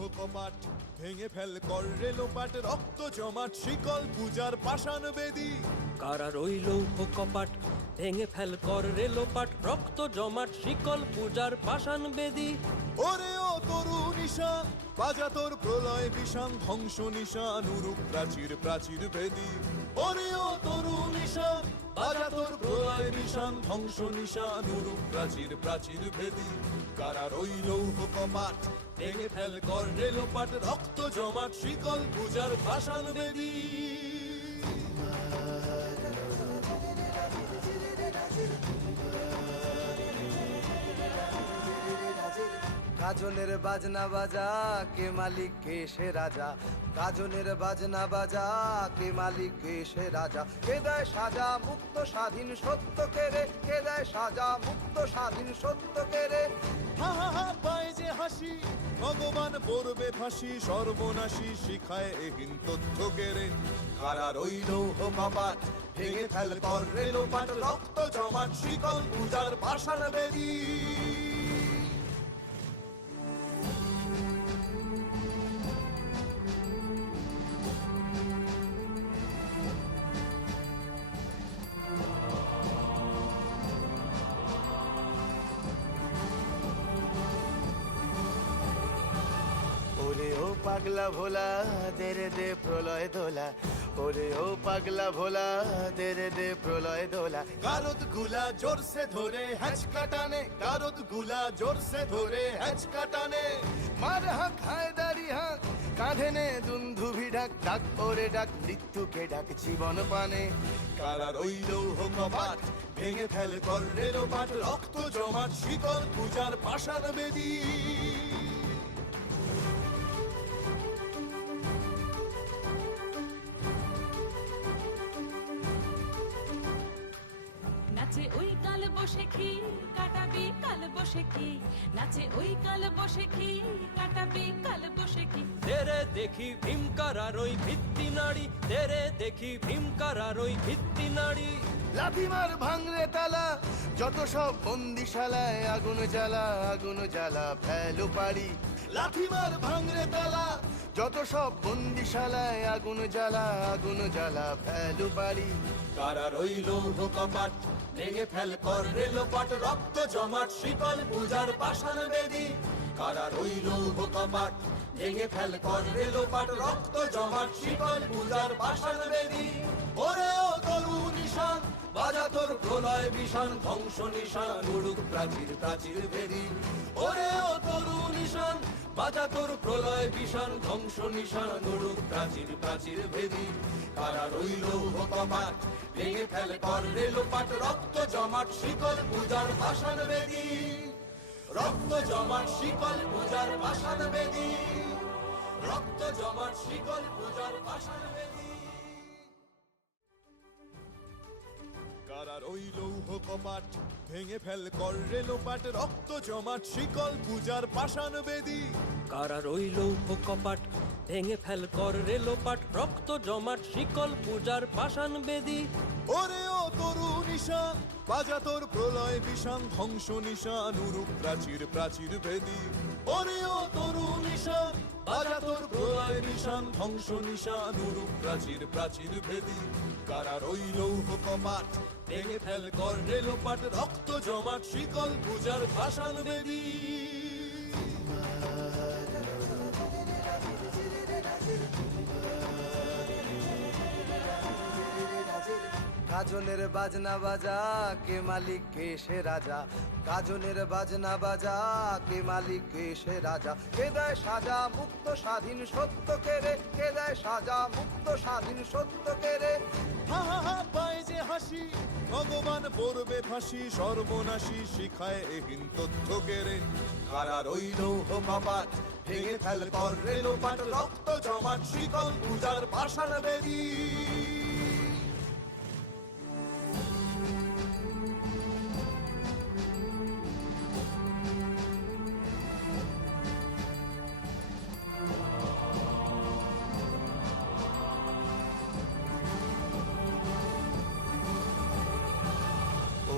কপাট ভেঙে ফেল কর রেলোপাট রক্ত জমাট শিকল পূজার পাষাণ বেদী কারা রইল কপাট ভেঙে ফেল কর রেলোপাট রক্ত জমাট শিকল পূজার পাষাণ বেদী ওরে ও তরু নিশান বাজা তোর প্রলয় বিষান ধ্বংস নিশান উরুপ প্রাচীর প্রাচীর ভেদী ওরে ও তরু নিশান বাজা তোর প্রলয় বিষান ধ্বংস নিশান উরুপ প্রাচীর প্রাচীর ভেদী কারা রইল কপাট ভেঙে ফেল কর রেলোপাট রক্ত জমাট শিকল পূজার পাষাণ বেদী গাজনের বাজনা বাজা কে মালিক কে সে রাজা গাজনের বাজনা বাজা কে মালিক কে সে রাজা কে দেয় সাজা মুক্ত স্বাধীন সত্য কেড়ে কে দেয় সাজা মুক্ত স্বাধীন সত্য কেড়ে হা হা হা পায় যে হাসি ভগবান পড়বে ফাঁসি সর্বনাশী শিখায় এহীন তথ্য কেড়ে কারা রইল কপাট ভেঙে ফেল কর রেলোপাট রক্ত জমাট শিকল পূজার পাষাণ বেদী ওরে ও পাগলা ভোলা দে রে দে প্রলয় দোলা ওরে ও পাগলা ভোলা দে রে দে প্রলয় দোলা কারত গুলা জোরসে ধরে হ্যাচ কাটানে কারত গুলা জোরসে ধরে হ্যাচ কাটানে মার হাক হায়দারি হাক কাঁধে নে দুন্ধুভি ডাক ডাক ওরে ডাক মৃত্যুকে ডাক জীবন পানে কারা রইল কপাট ভেঙে ফেল কর রেলোপাট রক্ত জমাট শিকল পূজার পাষাণ বেদী নাচে ওই কাল বসে কি কাটাবি কাল বসে কি নাচে ওই কাল বসে কি কাটাবি কাল বসে কি তেরে দেখি ভীমকারার ওই ভিত্তি নাড়ি তেরে দেখি ভীমকারার ওই ভিত্তি নাড়ি লাথিমার ভাঙরে তালা যত সব বন্দিশালায় আগুন জ্বালা ফেলো পারি লাথিমার ভাঙরে তালা যত সব বন্দিশালায় আগুন জ্বালা ফেলো পারি কারা রইল কপাট ভেঙে ফেল কর রেলোপাট রক্ত জমাট শিকল পূজার পাষাণ বেদী কারা রইল কপাট ভেঙে ফেল কর রেলোপাট রক্ত জমাট শিকল পূজার পাষাণ বেদী ওরে ও তরু নিশান বাজা তোর প্রলয় বিষান ধ্বংস নিশান উড়ুক প্রাচীর প্রাচীর ভেদী ওরে ও তরু নিশান বাজা তোর প্রলয় বিষান ধ্বংস নিশান উড়ুক প্রাচীর প্রাচীর ভেদী কারা রইল কপাট ভেঙে ফেল কর রেলোপাট রক্ত জমাট শিকল পূজার পাষাণ বেদী রক্ত জমাট শিকল পূজার পাষাণ বেদী রক্ত জমাট শিকল পূজার পাষাণ বেদী কারা রইল কপাট ভেঙে ফেল কর রেলোপাট রক্ত জমাট শিকল পূজার পাষাণ বেদী কারা রইল কপাট ভেঙে ফেল কর রেলোপাট রক্ত জমাট শিকল পূজার পাষাণ বেদী ওরে ও তরু নিশান বাজা তোর প্রলয় বিষান ধ্বংস নিশান উরুপ প্রাচীর প্রাচীর ভেদী ওরে ও তরু নিশান বাজা তোর প্রলয় নিশান ধ্বংস নিশান উরুপ প্রাচীর প্রাচীর ভেদী কারা রইল কপাট ভেঙে ফেল কর রেলোপাট রক্ত জমাট শিকল পূজার পাষাণ বেদী গাজনের বাজনা বাজা কে মালিক কে সে রাজা গাজনের বাজনা বাজা কে মালিক কে সে রাজা কে দেয় সাজা মুক্ত স্বাধীন সত্য কেড়ে কে দেয় সাজা মুক্ত স্বাধীন সত্য কেড়ে হা হা হা পায় যে হাসি ভগবান পড়বে ফাঁসি সর্বনাশী শিখায় এহীন তথ্য কেড়ে কারা রইল কপাট ভেঙে ফেল কর রেলোপাট রক্ত জমাট শিকল পূজার পাষাণ বেদী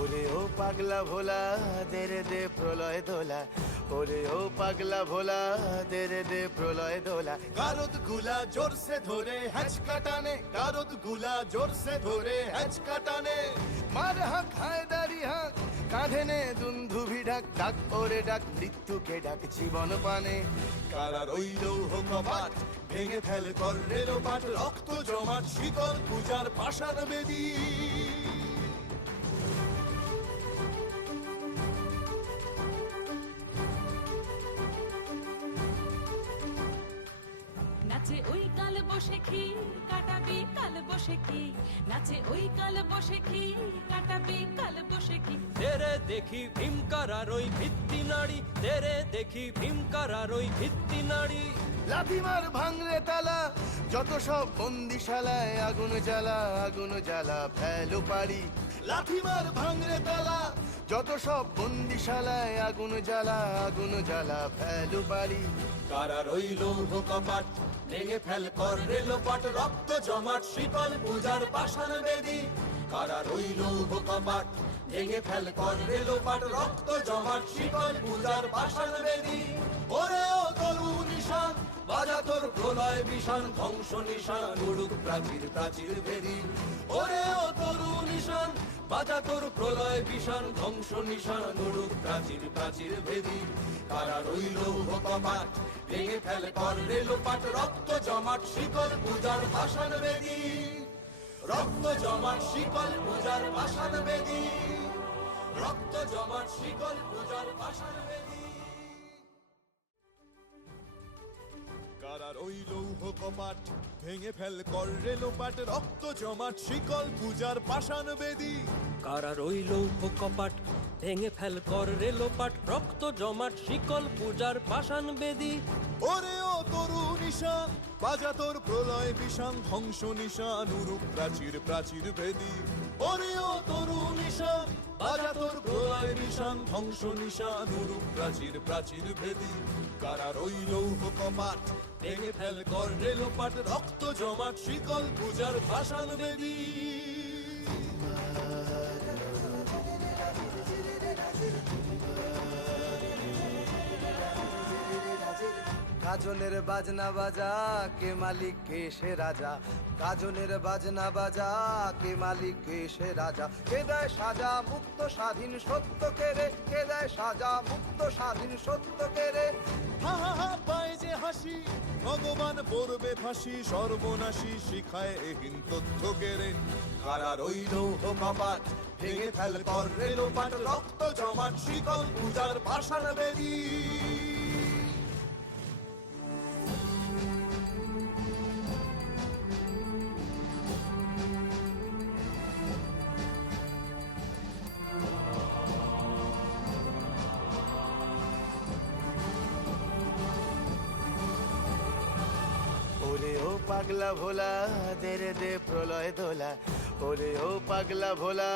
ওরে ও পাগলা ভোলা দে রে দে প্রলয় দোলা ওরে ও পাগলা ভোলা দে রে দে প্রলয় দোলা কারত গুলা জোরসে ধরে হ্যাচকা টানে কারত গুলা জোরসে ধরে হ্যাচকা টানে মার হাক হায়দারি হাক কাঁধে নে দুন্ধুভি ডাক ডাক ওরে ডাক মৃত্যুকে ডাক জীবন পানে কারা রইল কপাট ভেঙে ফেল কর রেলোপাট রক্ত জমাট শীতল পূজার পাষাণ বেদী নাচে ওই কাল বসে কি কাটাবি কাল বসে কি নাচে ওই কাল বসে কি কাটাবি কাল বসে কি তেরে দেখি ভীমকারার ওই ভিত্তি নাড়ি তেরে দেখি ভীমকারার ওই ভিত্তি নাড়ি লাথিমার ভাঙরে তালা যত সব বন্দিশালায় আগুন জ্বালা ফেলো পারি লাথিমার ভাঙরে তালা যত সব বন্দিশালায় আগুন জ্বালা ফেলো পারি কারা রইল কপাট ভেঙে ফেল কর রেলোপাট রক্ত জমাট শীতল পূজার পাষাণ বেদী কারা রইল কপাট ভেঙে ফেল কর রেলোপাট রক্ত জমাট শীতল পূজার পাষাণ বেদী ওরে ও তরু নিশান বাজা তোর প্রলয় বিষাণ ধ্বংস নিশান উড়ুক প্রাচীর প্রাচীর বেদী ওরে ও তরু নিশান বাজা তোর প্রলয় বিষাণ ধ্বংস নিশান উড়ুক প্রাচীর প্রাচীর বেদী কারা রইল কপাট ভেঙে ফেল কর রেলোপাট রক্ত জমাট শিকল পূজার পাষাণ বেদী রক্ত জমাট শিকল পূজার পাষাণ বেদী রক্ত জমাট শিকল পূজার পাষাণ বেদী কারা রইল কপাট ভেঙে ফেল কর রেলোপাট রক্ত জমাট শিকল পূজার পাষাণ বেদী কারা রইল কপাট ভেঙে ফেল কর রেলোপাট রক্ত জমাট শিকল পূজার পাষাণ বেদী ওরে ও তরু নিশান বাজা তোর প্রলয় বিষাণ ধ্বংস নিশান উরুপ প্রাচীর প্রাচীর ভেদী ওরে ও তরু নিশান বাজা তোর প্রলয় নিশান ধ্বংস নিশান উরুপ প্রাচীর প্রাচীর ভেদী কারা রইল কপাট ভেঙে ফেল কর রেলোপাট রক্ত জমাট শিকল পূজার পাষাণ বেদী গাজনের বাজনা বাজা কে মালিক কে সে রাজা গাজনের বাজনা বাজা কে মালিক কে সে রাজা কে দেয় সাজা মুক্ত স্বাধীন সত্য কেড়ে কে দেয় সাজা মুক্ত স্বাধীন সত্য কেড়ে হা হা হা পায় যে হাসি ভগবান পড়বে ফাঁসি সর্বনাশী শিখায় এহীন তথ্য কেড়ে কারা রইল কপাট ভেঙে ফেল কর রেলোপাট রক্ত জমাট শিকল পূজার পাষাণ বেদী ওরে ও পাগলা ভোলা দে রে দে প্রলয় দোলা ওরে ও পাগলা ভোলা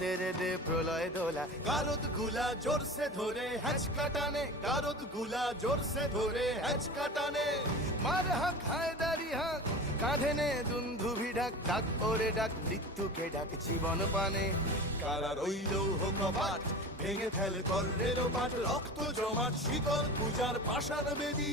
দে রে দে প্রলয় দোলা কারত গুলা জোরসে ধরে হ্যাচকা টানে কারত গুলা জোরসে ধরে হ্যাচকা টানে মার হাক হায়দারি হাক কাঁধে নে দুন্ধুভি ডাক ডাক ওরে ডাক মৃত্যুকে ডাক জীবন পানে কারা রইল কপাট ভেঙে ফেল কর রেলোপাট রক্ত জমাট শীতল পূজার পাষাণ বেদী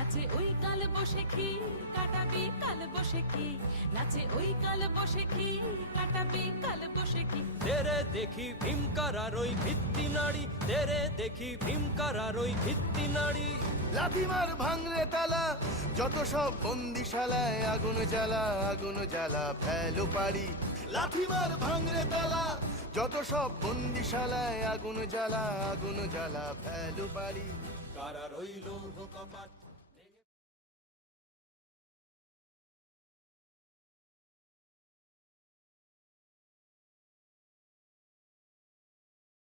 নাচে ওই কাল বসে কি কাটাবি কাল বসে কি নাচে ওই কাল বসে কি কাটাবি কাল বসে কি তেরে দেখি ভীমকারার ওই ভিত্তি নাড়ি তেরে দেখি ভীমকারার ওই ভিত্তি নাড়ি লাথিমার ভাঙরে তালা যত সব বন্দিশালায় আগুন জ্বালা ফেলো পারি লাথিমার ভাঙরে তালা যত সব বন্দিশালায় আগুন জ্বালা ফেলো পারি কারা রইল কপাট